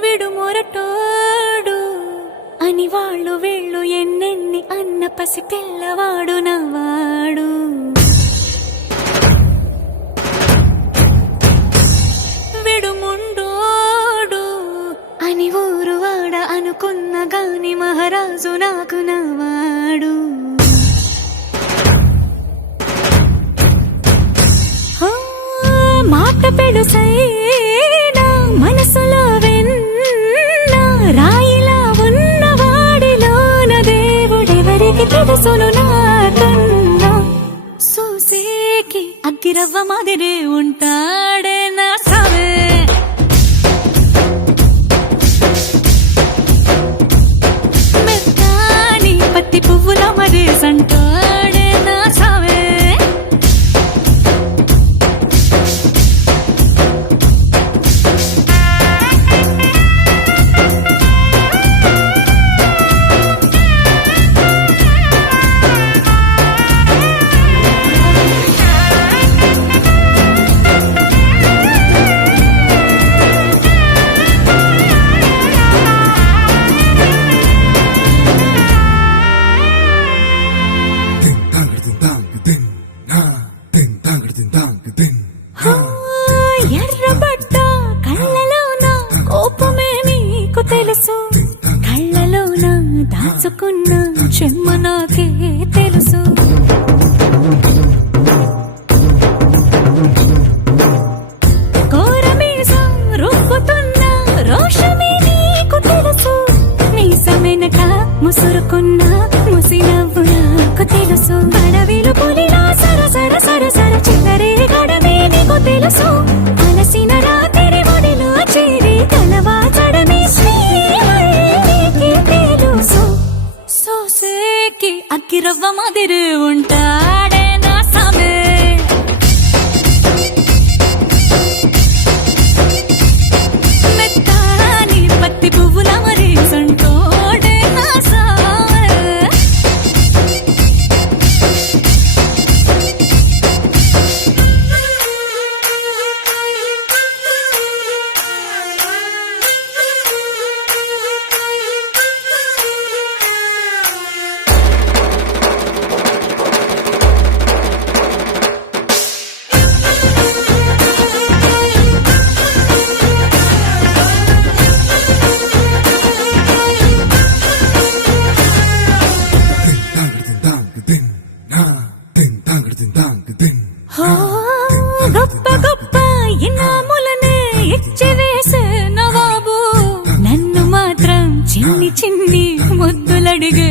విడు మొరటోడు అని వాళ్ళు వీళ్ళు ఎన్నెన్ని అన్న పసి పిల్లవాడు నవాడు. విడు ముండోడు అని ఊరు వాడ అనుకున్న గాని మహారాజు నాకు నవాడు. మాట పెడుసైనా మనసులో వెన్న రాయిలా ఉన్నవాడిలోన దేవుడెవరికి తెలుసును నాకన్నా. సూసేకి అగ్గిరవ్వ మాదిరే ఉంటాడే నా సావే. మెత్తాని పత్తి పువ్వుల మరేసంటాడే నా సావే. ఎర్రబడ్డ కళ్ళలోన కోపమే నీకు తెలుసు, కళ్ళలోన దాచుకున్న చెమ్మ నాకే తెలుసు. కోరమీసం రుబ్బుతున్న రోషమే నీకు తెలుసు, మీసమెనక ముసురుకున్న ముసినవ్వు నాకు తెలుసు. అడవిలు పులిలా సరసర సరసర చిల్లరే గడమే నీకు తెలుసు. అలసిన రాత్రి ఒడిలో చేరి కలవాచడమే శ్రీకి తెలుసు. సోసేకి అగ్గిరవ్వ మాదిరి ఉంటాడే నా సామే. మెత్తాని పత్తి పువ్వుల మరేసంటోడే నా సామే. గొప్ప గొప్ప ఇనాములనే ఇచ్చి వేసే నవాబు, నన్ను మాత్రం చిన్ని చిన్ని ముద్దులడిగే